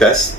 10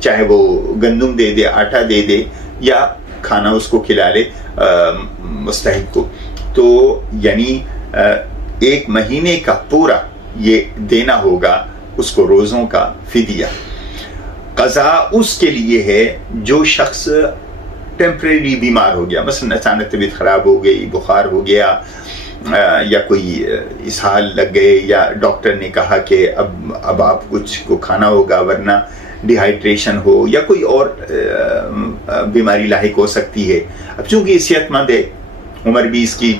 چاہے وہ گندم دے دے، آٹا دے دے، یا کھانا اس کو کھلا لے مستحق کو، تو یعنی 1 مہینے کا پورا یہ دینا ہوگا اس کو روزوں کا فدیہ۔ قضا اس کے لیے ہے جو شخص ٹیمپریری بیمار ہو گیا، مثلا اچانک طبیعت خراب ہو گئی، بخار ہو گیا، یا کوئی اسہال لگ گئے، یا ڈاکٹر نے کہا کہ اب آپ کچھ کو کھانا ہوگا ورنہ ڈی ہائیڈریشن ہو، یا کوئی اور بیماری لاحق ہو سکتی ہے۔ اب چونکہ یہ صحت مند ہے، عمر بھی اس کی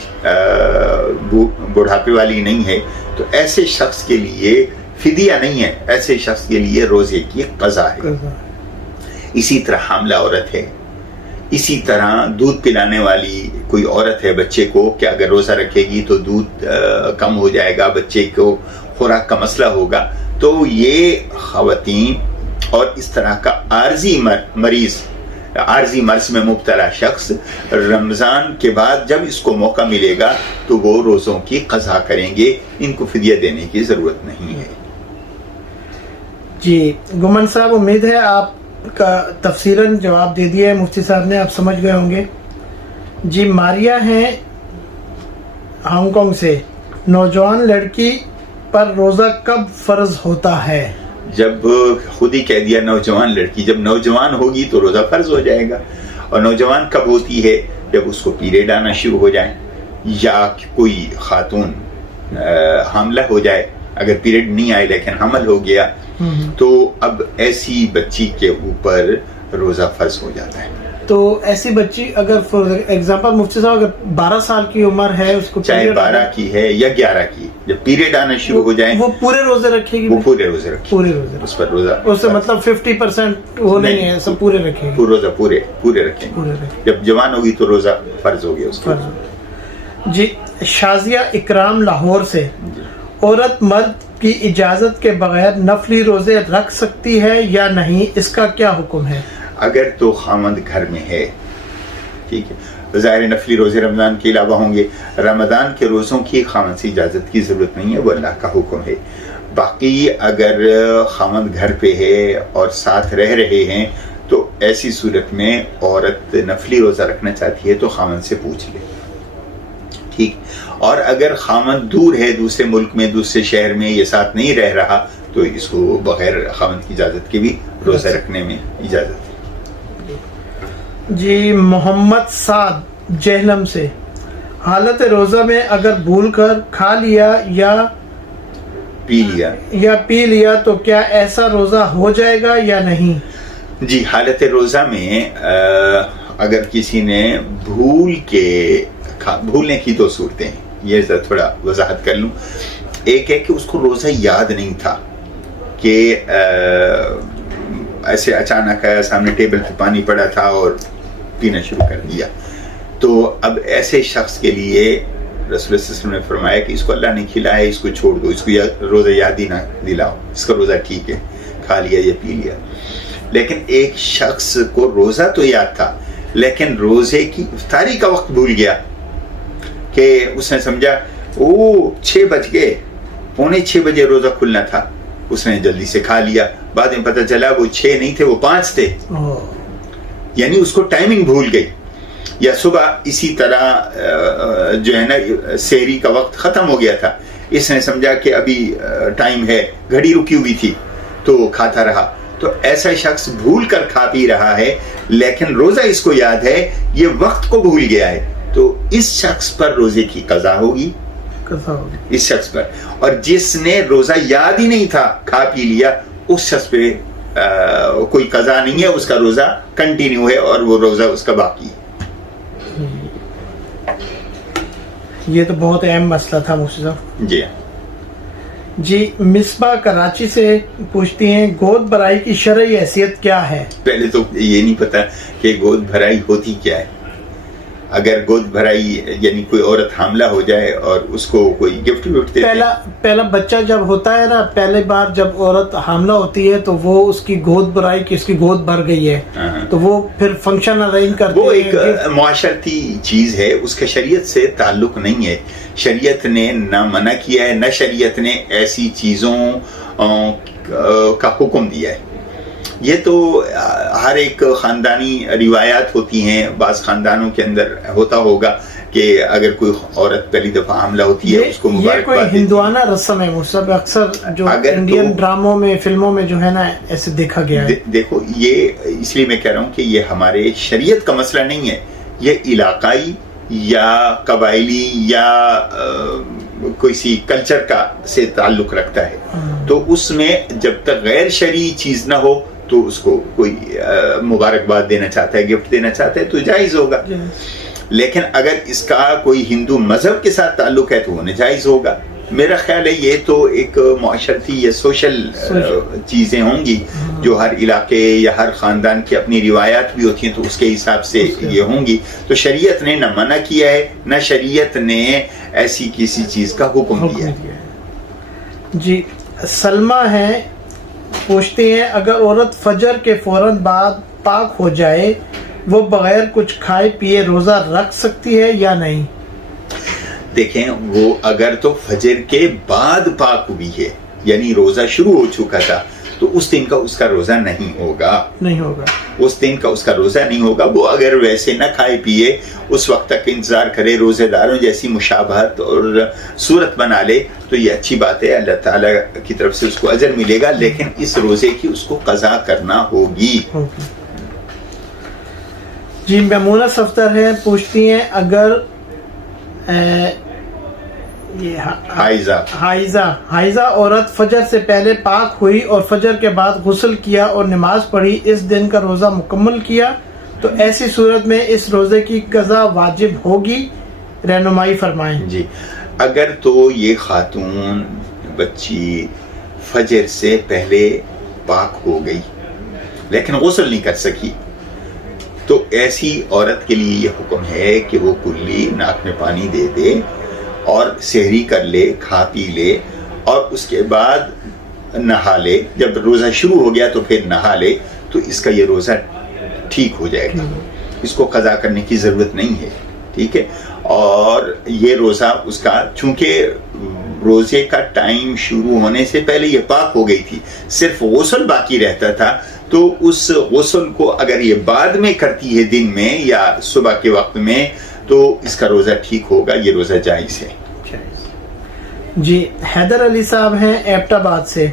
بڑھاپے والی نہیں ہے، تو ایسے شخص کے لیے فدیہ نہیں ہے، ایسے شخص کے لیے روزے کی قضا ہے۔ اسی طرح حاملہ عورت ہے، اسی طرح دودھ پلانے والی کوئی عورت ہے بچے کو، کہ اگر روزہ رکھے گی تو دودھ کم ہو جائے گا، بچے کو خوراک کا مسئلہ ہوگا، تو یہ خواتین اور اس طرح کا عارضی مرض میں مبتلا شخص رمضان کے بعد جب اس کو موقع ملے گا تو وہ روزوں کی قضا کریں گے، ان کو فدیہ دینے کی ضرورت نہیں ہے۔ جی گمن صاحب، امید ہے آپ کا تفصیلاً جواب دے دیا ہے مفتی صاحب نے، آپ سمجھ گئے ہوں گے۔ جی ماریا ہیں ہانگ کانگ سے، نوجوان لڑکی پر روزہ کب فرض ہوتا ہے؟ جب خود ہی کہہ دیا نوجوان لڑکی، جب نوجوان ہوگی تو روزہ فرض ہو جائے گا۔ اور نوجوان کب ہوتی ہے؟ جب اس کو پیریڈ آنا شروع ہو جائے، یا کوئی خاتون حاملہ ہو جائے، اگر پیریڈ نہیں آئے لیکن حمل ہو گیا تو اب ایسی بچی کے اوپر روزہ فرض ہو جاتا ہے۔ تو ایسی بچی اگر فور ایگزامپل مفتی صاحب اگر 12 سال کی عمر ہے، اس کو چاہے 12 کی ہے یا 11 کی، جب پیریڈ آنا شروع ہو جائے وہ پورے روزے رکھے گی؟ وہ پورے روزے رکھے، پورے روزے اس پر روزہ، اس سے مطلب 50% وہ نہیں ہے، سب پورے رکھے گی؟ روزہ پورے رکھیں، جب جوان ہوگی تو روزہ فرض ہو گیا اس کا۔ جی شازیہ اکرام لاہور سے، عورت مرد کی اجازت کے بغیر نفلی روزے رکھ سکتی ہے یا نہیں، اس کا کیا حکم ہے؟ اگر تو خامند گھر میں ہے، ٹھیک ہے، ظاہر نفلی روزے رمضان کے علاوہ ہوں گے، رمضان کے روزوں کی خامند سے اجازت کی ضرورت نہیں ہے، وہ اللہ کا حکم ہے۔ باقی اگر خامند گھر پہ ہے اور ساتھ رہ رہے ہیں تو ایسی صورت میں عورت نفلی روزہ رکھنا چاہتی ہے تو خامند سے پوچھ لے، ٹھیک۔ اور اگر خامند دور ہے، دوسرے ملک میں، دوسرے شہر میں، یہ ساتھ نہیں رہ رہا، تو اس کو بغیر خامند کی اجازت کے بھی روزہ رکھنے میں اجازت ہے۔ جی محمد سعد جہلم سے، حالت روزہ میں اگر بھول کر کھا لیا یا پی لیا تو کیا ایسا روزہ ہو جائے گا یا نہیں؟ جی حالت روزہ میں اگر کسی نے بھولنے کی دو صورتیں ہیں، یہ تھوڑا وضاحت کر لوں۔ ایک ہے کہ اس کو روزہ یاد نہیں تھا، کہ ایسے اچانک آیا سامنے ٹیبل پہ پانی پڑا تھا اور پینا شروع کر دیا، تو اب ایسے شخص کے لیے رسول اللہ صلی اللہ علیہ وسلم نے فرمایا کہ اس کو اللہ نے کھلایا، اس کو چھوڑ دو، اس کو روزہ یاد ہی نہ دلاؤ، اس کا روزہ ٹھیک ہے، کھا لیا یا پی لیا۔ لیکن ایک شخص کو روزہ تو یاد تھا لیکن روزے کی افطاری کا وقت بھول گیا، کہ اس نے سمجھا 6 بج گئے، 6:45 بجے روزہ کھلنا تھا، اس نے جلدی سے کھا لیا، بعد میں پتہ چلا وہ 6 نہیں تھے، وہ 5 تھے، یعنی اس کو ٹائمنگ بھول گئی۔ یا صبح اسی طرح جو ہے نا سحری کا وقت ختم ہو گیا تھا، اس نے سمجھا کہ ابھی ٹائم ہے، گھڑی رکی ہوئی تھی تو کھاتا رہا، تو ایسا شخص بھول کر کھا پی رہا ہے لیکن روزہ اس کو یاد ہے، یہ وقت کو بھول گیا ہے، تو اس شخص پر روزے کی قضا ہوگی، اس شخص پر۔ اور جس نے روزہ یاد ہی نہیں تھا، کھا پی لیا، اس شخص پہ کوئی قضا نہیں ہے، اس کا روزہ کنٹینیو ہے اور وہ روزہ اس کا باقی ہے۔ یہ تو بہت اہم مسئلہ تھا مفتی صاحب۔ جی جی مصباح کراچی سے پوچھتی ہیں، گود بھرائی کی شرعی حیثیت کیا ہے؟ پہلے تو یہ نہیں پتا کہ گود بھرائی ہوتی کیا ہے۔ اگر گود بھرائی یعنی کوئی عورت حاملہ ہو جائے اور اس کو کوئی گفٹ دیتے ہیں، پہلا بچہ جب ہوتا ہے نا، پہلی بار جب عورت حاملہ ہوتی ہے تو وہ اس کی گود بھرائی کی، اس کی گود بھر گئی ہے، تو وہ پھر فنکشن ارینج کرتے ہیں۔ وہ ایک معاشرتی چیز ہے، اس کا شریعت سے تعلق نہیں ہے، شریعت نے نہ منع کیا ہے، نہ شریعت نے ایسی چیزوں کا حکم دیا ہے۔ یہ تو ہر ایک خاندانی روایات ہوتی ہیں. بعض خاندانوں کے اندر ہوتا ہوگا کہ اگر کوئی عورت پہلی دفعہ حاملہ ہوتی ہے اس کو مبارکباد یہ کوئی ہندوانہ رسم ہے وہ سب اکثر جو انڈین ڈراموں میں فلموں میں جو ہے نا ایسے دیکھا گیا ہے. دیکھو یہ اس لیے میں کہہ رہا ہوں کہ یہ ہمارے شریعت کا مسئلہ نہیں ہے, یہ علاقائی یا قبائلی یا کوئی سی کلچر کا سے تعلق رکھتا ہے. تو اس میں جب تک غیر شرعی چیز نہ ہو تو اس کو کوئی مبارکباد دینا چاہتا ہے, گفٹ دینا چاہتا ہے تو جائز ہوگا. لیکن اگر اس کا کوئی ہندو مذہب کے ساتھ تعلق ہے تو وہ ناجائز ہوگا. میرا خیال ہے یہ تو ایک معاشرتی یا سوشل چیزیں ہوں گی جو ہر علاقے یا ہر خاندان کی اپنی روایات بھی ہوتی ہیں تو اس کے حساب سے یہ ہوں گی. تو شریعت نے نہ منع کیا ہے نہ شریعت نے ایسی کسی چیز کا حکم دیا ہے. جی سلمہ ہے, پوچھتے ہیں اگر عورت فجر کے فوراً بعد پاک ہو جائے وہ بغیر کچھ کھائے پیے روزہ رکھ سکتی ہے یا نہیں؟ دیکھیں وہ اگر تو فجر کے بعد پاک ہوئی ہے یعنی روزہ شروع ہو چکا تھا تو اس دن کا اس کا روزہ نہیں ہوگا. اس دن کا اس کا روزہ نہیں ہوگا. وہ اگر ویسے نہ کھائے پیے اس وقت تک انتظار کرے, روزے داروں جیسی مشابہت اور صورت بنا لے تو یہ اچھی بات ہے, اللہ تعالیٰ کی طرف سے اس کو اجر ملے گا. لیکن اس روزے کی اس کو قضا کرنا ہوگی. جی میمونہ صفدر ہے, پوچھتی ہیں اگر حائضہ عورت فجر سے پہلے پاک ہوئی اور فجر کے بعد غسل کیا اور نماز پڑھی, اس دن کا روزہ مکمل کیا, تو ایسی صورت میں اس روزے کی قضا واجب ہوگی؟ رہنمائی فرمائیں. جی اگر تو یہ خاتون بچی فجر سے پہلے پاک ہو گئی لیکن غسل نہیں کر سکی تو ایسی عورت کے لیے یہ حکم ہے کہ وہ کلی ناک میں پانی دے دے اور سحری کر لے, کھا پی لے اور اس کے بعد نہا لے. جب روزہ شروع ہو گیا تو پھر نہا لے تو اس کا یہ روزہ ٹھیک ہو جائے گا. اس کو قضا کرنے کی ضرورت نہیں ہے. ٹھیک ہے. اور یہ روزہ اس کا چونکہ روزے کا ٹائم شروع ہونے سے پہلے یہ پاک ہو گئی تھی, صرف غسل باقی رہتا تھا, تو اس غسل کو اگر یہ بعد میں کرتی ہے دن میں یا صبح کے وقت میں تو اس کا روزہ ٹھیک ہوگا. یہ روزہ جائز ہے. جی حیدر علی صاحب ہیں ایبٹ آباد سے,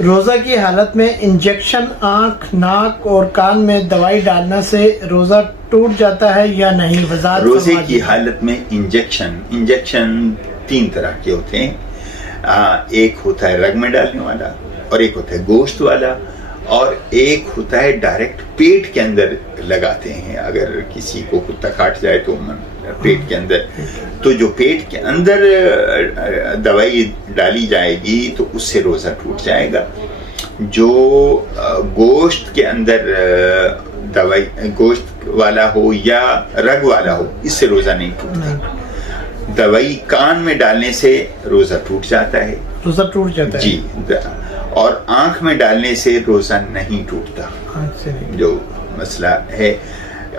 روزہ کی حالت میں انجیکشن آنکھ, ناک اور کان میں دوائی ڈالنے سے روزہ ٹوٹ جاتا ہے یا نہیں؟ وضاحت. روزے کی حالت میں انجیکشن 3 طرح کے ہوتے ہیں. ایک ہوتا ہے رگ میں ڈالنے والا, اور ایک ہوتا ہے گوشت والا, اور ایک ہوتا ہے ڈائریکٹ پیٹ کے اندر لگاتے ہیں. اگر کسی کو کتا کاٹ جائے تو پیٹ کے اندر, تو جو پیٹ کے اندر دوائی ڈالی جائے گی تو اس سے روزہ ٹوٹ جائے گا. جو گوشت کے اندر دوائی, گوشت والا ہو یا رگ والا ہو, اس سے روزہ نہیں ٹوٹتا. دوائی کان میں ڈالنے سے روزہ ٹوٹ جاتا ہے. روزہ ٹوٹ جاتا ہے. جی. اور آنکھ میں ڈالنے سے روزہ نہیں ٹوٹتا. جو مسئلہ ہے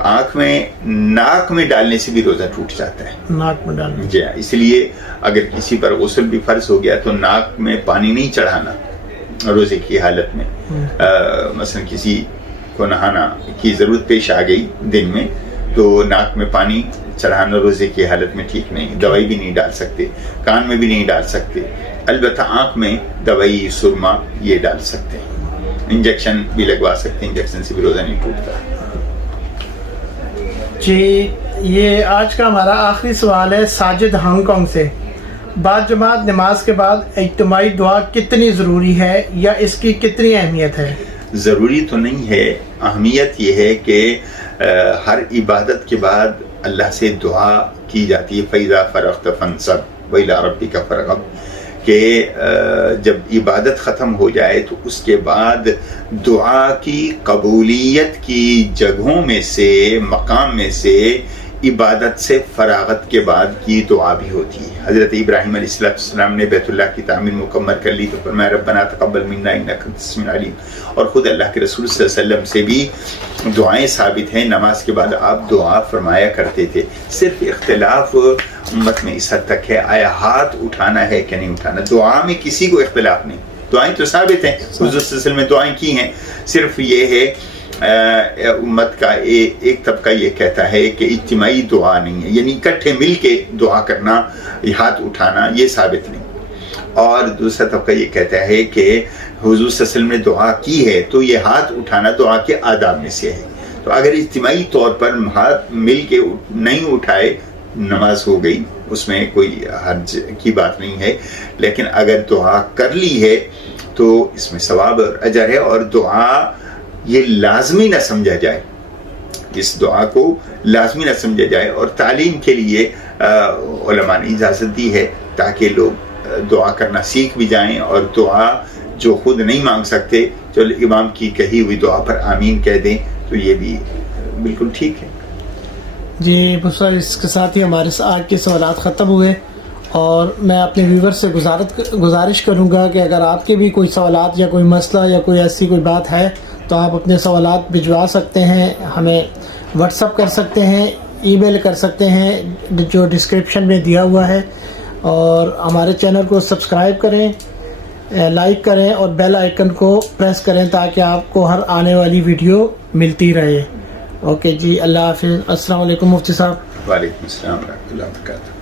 آنکھ میں, ناک میں ڈالنے سے بھی روزہ ٹوٹ جاتا ہے. ناک میں ڈالنے. جی. اس لیے اگر کسی پر غسل بھی فرض ہو گیا تو ناک میں پانی نہیں چڑھانا روزے کی حالت میں. مثلا کسی کو نہانا کی ضرورت پیش آ گئی دن میں تو ناک میں پانی چڑھانا روزے کی حالت میں ٹھیک نہیں. دوائی بھی نہیں ڈال سکتے, کان میں بھی نہیں ڈال سکتے, البتہ آنکھ میں دوائی, سرما یہ ڈال سکتے ہیں. انجیکشن بھی لگوا سکتے ہیں, انجیکشن سے بھی روزہ نہیں ٹوٹتا. جی یہ آج کا ہمارا آخری سوال ہے ساجد ہانگ کانگ سے. بعد جماعت نماز کے بعد اجتماعی دعا کتنی ضروری ہے یا اس کی کتنی اہمیت ہے؟ ضروری تو نہیں ہے, اہمیت یہ ہے کہ ہر عبادت کے بعد اللہ سے دعا کی جاتی ہے. فَإِذَا فَرَغْتَ فَانْصَبْ وَإِلَىٰ رَبِّكَ فَارْغَب, کہ جب عبادت ختم ہو جائے تو اس کے بعد دعا کی قبولیت کی جگہوں میں سے, مقام میں سے عبادت سے فراغت کے بعد کی دعا بھی ہوتی ہے. حضرت ابراہیم علیہ السلام نے بیت اللہ کی تعمیر مکمل کر لی تو فرمایا ربنا تقبل منا انک انت السمیع العلیم. اور خود اللہ کے رسول صلی اللہ علیہ وسلم سے بھی دعائیں ثابت ہیں, نماز کے بعد آپ دعا فرمایا کرتے تھے. صرف اختلاف امت میں اس حد تک ہے, آیا ہاتھ اٹھانا ہے کہ نہیں اٹھانا. دعا میں کسی کو اختلاف نہیں, دعائیں تو ثابت ہیں، حضور صلی اللہ علیہ وسلم نے دعائیں کی ہیں. صرف یہ ہے امت کا ایک طبقہ یہ کہتا ہے کہ اجتماعی دعا نہیں ہے، یعنی اکٹھے مل کے دعا کرنا، ہاتھ اٹھانا، یہ ثابت نہیں. اور دوسرا طبقہ یہ کہتا ہے کہ حضور صلی اللہ علیہ وسلم نے دعا کی ہے تو یہ ہاتھ اٹھانا دعا کے آداب میں سے ہے. تو اگر اجتماعی طور پر ہاتھ مل کے نہیں اٹھائے نماز ہو گئی، اس میں کوئی حرج کی بات نہیں ہے. لیکن اگر دعا کر لی ہے تو اس میں ثواب اور اجر ہے. اور دعا یہ لازمی نہ سمجھا جائے، اس دعا کو لازمی نہ سمجھا جائے. اور تعلیم کے لیے علماء نے اجازت دی ہے تاکہ لوگ دعا کرنا سیکھ بھی جائیں. اور دعا جو خود نہیں مانگ سکتے چلو امام کی کہی ہوئی دعا پر آمین کہہ دیں تو یہ بھی بالکل ٹھیک ہے. جی صاحب، اس کے ساتھ ہی ہمارے آج کے سوالات ختم ہوئے. اور میں اپنے ویور سے گزارش کروں گا کہ اگر آپ کے بھی کوئی سوالات یا کوئی مسئلہ یا کوئی ایسی کوئی بات ہے تو آپ اپنے سوالات بھجوا سکتے ہیں، ہمیں واٹس اپ کر سکتے ہیں، ای میل کر سکتے ہیں جو ڈسکرپشن میں دیا ہوا ہے. اور ہمارے چینل کو سبسکرائب کریں، لائک کریں اور بیل آئیکن کو پریس کریں تاکہ آپ کو ہر آنے والی ویڈیو ملتی رہے. اوکے جی، اللہ حافظ. السلام علیکم مفتی صاحب. وعلیکم السلام ورحمۃ اللہ وبرکاتہ.